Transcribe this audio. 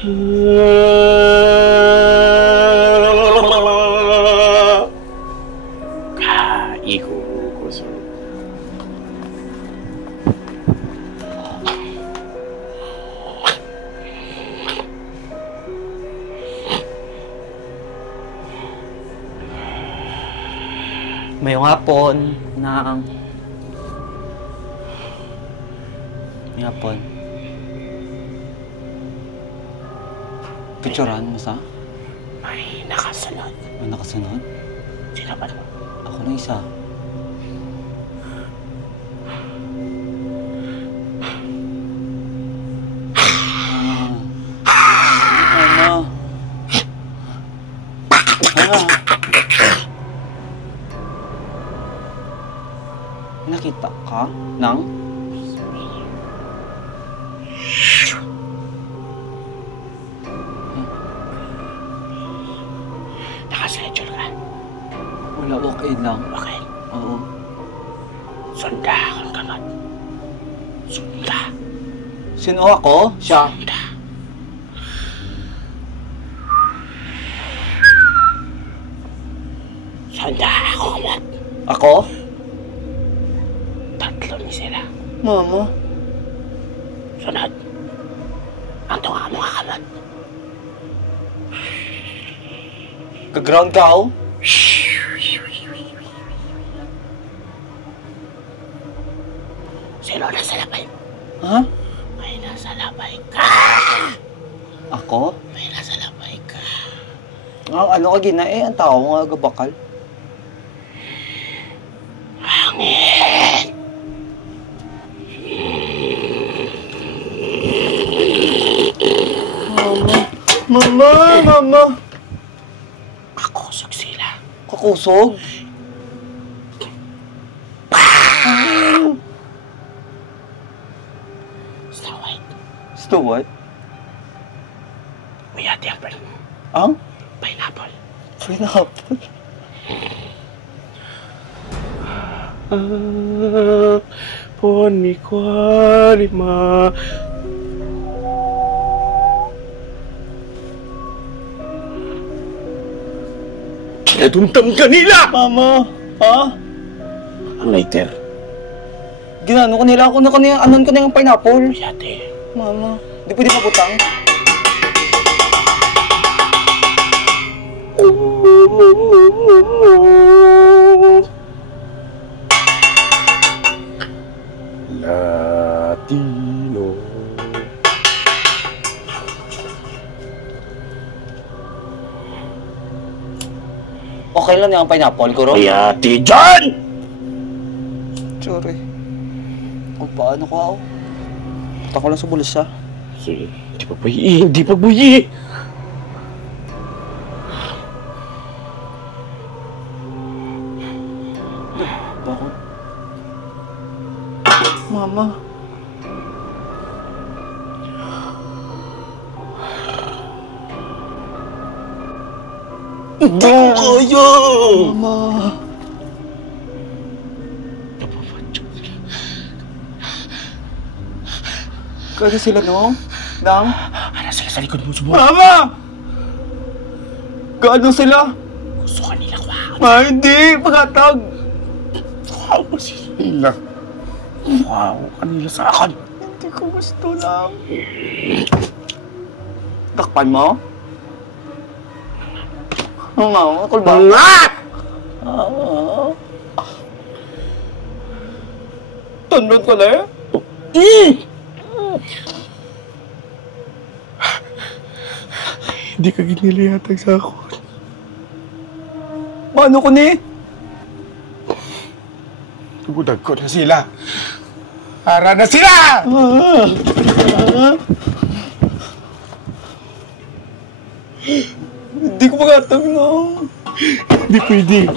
Kaiguguso. Mayong hapon na may hapon. Picturean mo sa? May nakasunod. May nakasunod? Sino ba ito? Ako na isa. Nakita ka ng? Nakaschedule ka? Wala, okay lang. Okay. Oo. Sunda akong kamot. Sunda. Sino ako? Siya. Sunda. Sunda akong kamot. Ako? Tatlo ni sila. Mama. Sunod. Ang tunga mo kakamot. Ka-ground ka ako? Sino nasa labay? Ha? May nasa labay ka. Ako? May nasa labay ka. Ano ka gina eh? Ang tao nga gabakal. Hangin. Mama! Kakusog sila. Kakusog? Snow White. Snow White? Uyati apple. Ang? Pineapple. Pineapple? Poni qualima. Kinaduntam ka nila! Mama! Ha? Ang lighter. Ginano ko nila ako na kanina, anon ko na yung pineapple. Uyati. Mama, di pwede mabutang. Latino. Okay lang yung pineapple ko, Ron? Uyati dyan! Sorry. Kung paano ko ako? Punta ko lang sa bulsa. Sige, hindi pa buyi, hindi pa buyi! Bakit? Mama. Hindi ko kaya! Mama. Kaya sila, no? Dam? Ano sila sa likod mo, subo? Mama! Gaano sila? Gusto ka nila kwa. Ma, hindi! Pagatag! Wow, sila. Wow, kanila sa akin. Hindi ko gusto lang. Takpan mo? Oo nga, akol ba? Mga! Tandon ko na eh. Hindi ka giniliyatag sa ako. Paano ko ni? Tugudag ko na sila. Para na sila! Hindi ko magatag na. Hindi pwede.